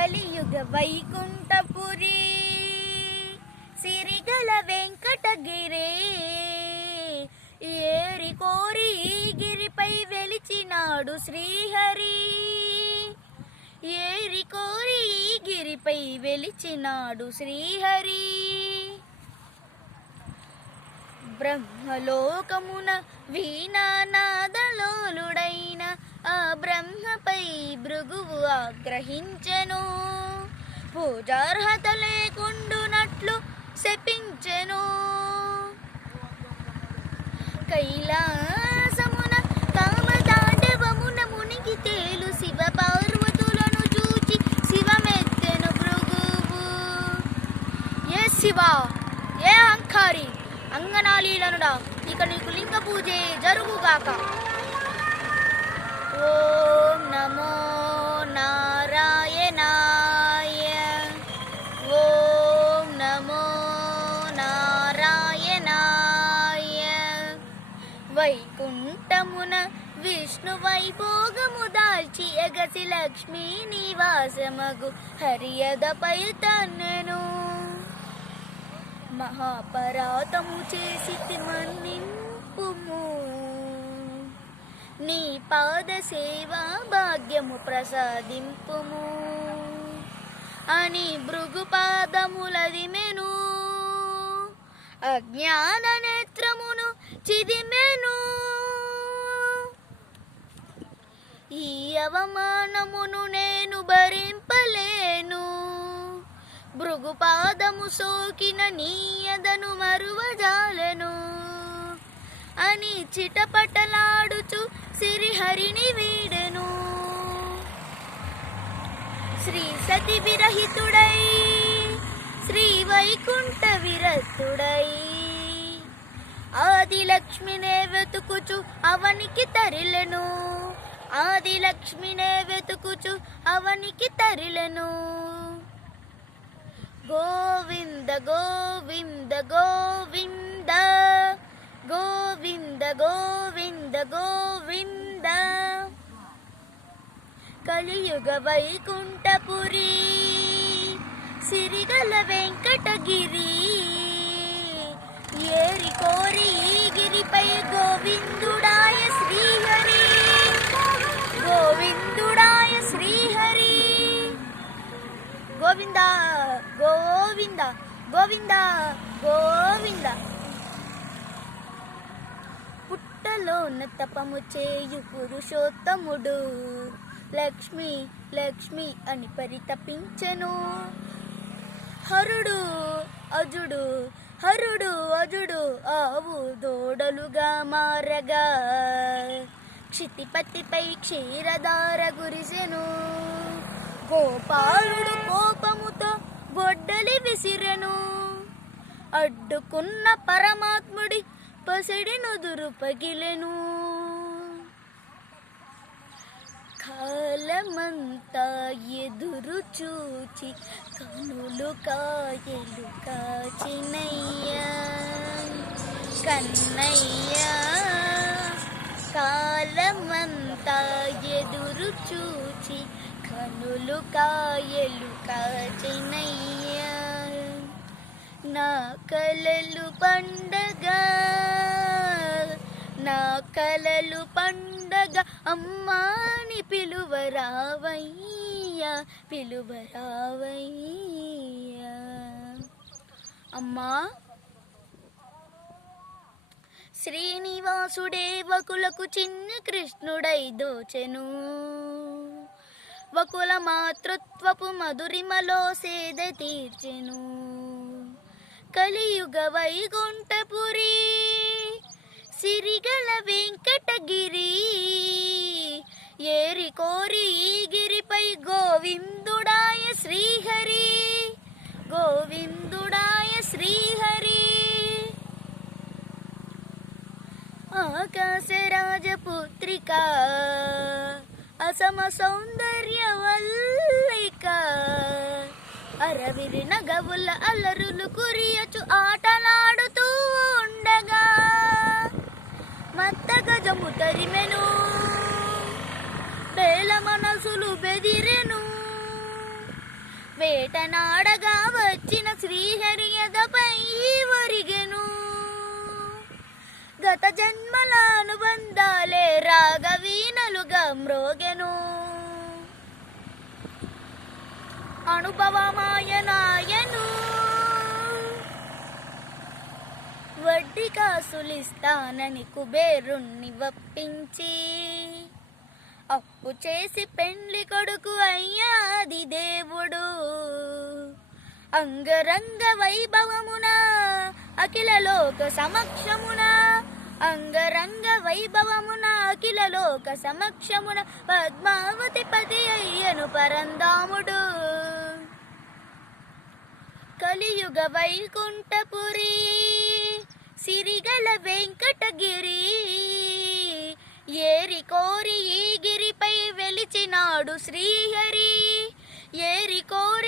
కలియుగ వైకుంఠపురి సిరిగల వెంకటగిరి ఏరి కోరి గిరిపై వెలిచినాడు శ్రీహరి. ఏరి కోరి గిరిపై వెలిచినాడు శ్రీహరి. బ్రహ్మలోకమున వీణానాదలోలుడైన ఆ బ్రహ్మపై భృగువు ఆగ్రహించెను. పూజార్హత లేకుండునట్లు శపించెను. కైలాసమున కామతాండవమున మునిగి తేలు శివ పార్వతులను చూచి శివమెత్తెను భృగువు. ఏ శివ, ఏ అహంకారి, అంగనాలీలనుడా, ఇక నీకు లింగ పూజే జరుగుగాక. ఓం నమో నారాయణాయ. ఓం నమో నారాయణాయ. వైకుంఠమున విష్ణు వైభోగము దాల్చి ఎగసి లక్ష్మీ నివాసమగు హరియదపై తన్నెను. మహాపరాతము చేసి మన్నింపుము, నీ పాద సేవా భాగ్యము ప్రసాదింపుము అని భృగుపాదములదిమెను. అజ్ఞాన నేత్రమును చిదిమెను. ఈ అవమానమును నేను భరింపలేను. భృగుపాదము సోకిన నీయదను మరువజాలను అని చిటపటలాడుచు శ్రీహరిని వీడెను. శ్రీ సతి విరహితుడై శ్రీ వైకుంఠ విరతుడై ఆదిలక్ష్మినే వెతుకుచు అవనికి తరిలెను. ఆదిలక్ష్మినే వెతుకుచు అవనికి తరిలెను. గోవింద గోవింద గోవింద గోవింద గోవింద గోవింద. కలియుగ వైకుంఠపురి సిరిగల వెంకటగిరి ఏరి కోరి గిరిపై గోవిందుడాయ శ్రీహరి. గోవిందుడాయ శ్రీహరి. గోవింద గోవింద గోవింద గోవింద. పుట్టలోన తపము చేయు పురుషోత్తముడు లక్ష్మి లక్ష్మి అని పరితపించెను. హరుడు అజుడు హరుడు అజుడు ఆవు దోడలుగా మారగా క్షితిపతిపై క్షీరధార గురిసెను. గోపాలుడు కోపముతో గొడ్డలి విసిరెను. అడ్డుకున్న పరమాత్ముడి పసిడి నుదురు పగిలెను. కాలమంతా ఎదురు చూచి కనులు కాయలు కాచినయ్యా కన్నయ్యా. కాలమంతా ఎదురు చూచి కనులు కాయలు కాచినయ్యా. నా కలలు పండగ నా కలలు పండగ అమ్మాని పిలువరావయ్యా పిలువరావయ్యా. అమ్మా, శ్రీనివాసుడే వకులకు చిన్న కృష్ణుడై దోచెను. వకుల మాతృత్వపు మధురిమలో సేద తీర్చెను. కలియుగ వైకుంఠపురి సిరిగల వెంకటగిరి ఏరి కోరి గిరిపై గోవిందుడాయ శ్రీహరి. గోవిందుడాయ శ్రీహరి. ఆకాశరాజపుత్రిక అసమ సౌందర్య వల్లిక అరవిరి నగవుల అల్లరులు కురియచు ఆటలాడుతూ ఉండగా మత్త గజము తరిమెను. వేల మనసులు బెదిరెను. వేటనాడగా వచ్చిన శ్రీహరియదపై ఒరిగెను. గత జన్మల అనుబంధాలే రాగవీణలుగా మ్రోగెను. అనుభవమాయనాయను వడ్డీ కాసులిస్తానని కుబేరుణ్ణి వప్పించి అప్పు చేసి పెండ్లి కొడుకు అయ్యాది దేవుడు. అంగరంగ వైభవమున అఖిల లోక సమక్షమున, అంగరంగ వైభవమున అఖిల లోక సమక్షమున పద్మావతి పతి అయ్యను పరంధాముడు. కలియుగ వైకుంఠపురి సిరిగల వెంకటగిరి, ఏరి కోరి ఈ గిరిపై వెలిచినాడు శ్రీహరి. ఏరి కోరి